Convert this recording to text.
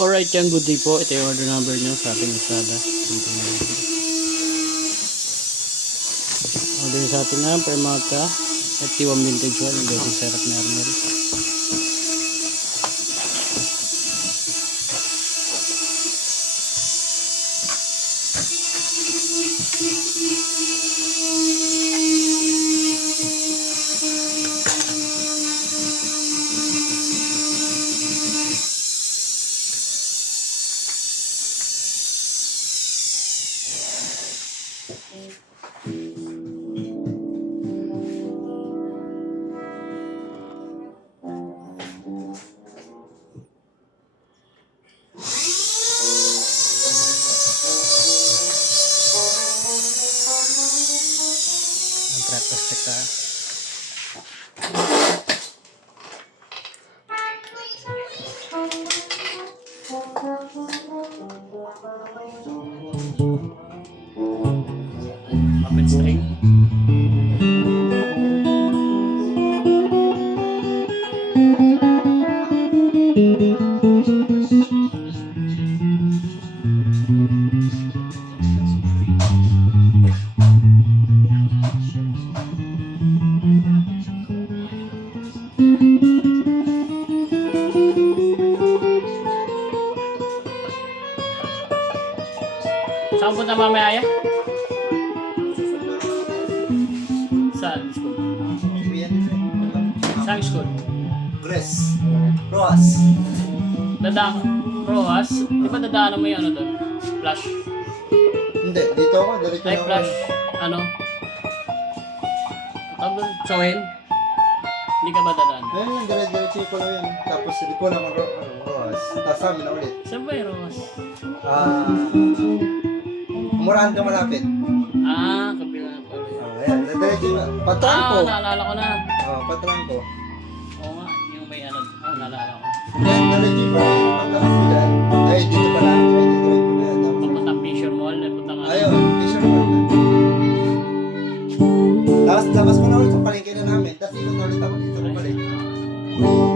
Alright yan, good day po. Ito yung order number nyo sa ating Lazada. Order nyo sa atin na Permata FT1 Vintage 1 yung basic setup ni Armel. Practice check tayo. Open string. Saan punta mamaya ya? Saan school? Saan school? Roas. Dadaan Roas? Di ba dadaanan mo yung ano doon? Flash? Hindi, dito ako. Diretso Ay, na ako. flash. Ano? Tawag doon? Soin? Hindi ka ba dadaan? Ayun lang, diretso ko lang yan. Tapos hindi ko naman Roas. Tapos sa amin na ulit. Saan ba yung Roas? Murahan ka malapit. Kabila na pala yun. Ayan, diretso na. Patron ko. Naalala ko na. Patron ko. Oo nga, yung may ano. Naalala ko. Yan, diretso ko. Pagkakas ko dyan. Ay, dito pala. Ay, diretso ko yan. Papuntang Fisher Mall, papuntang ano. Ayun, Fisher Mall na. Tapos labas ko na ulit sa palengke na namin. Tapos ikot na ulit ako dito sa palengke.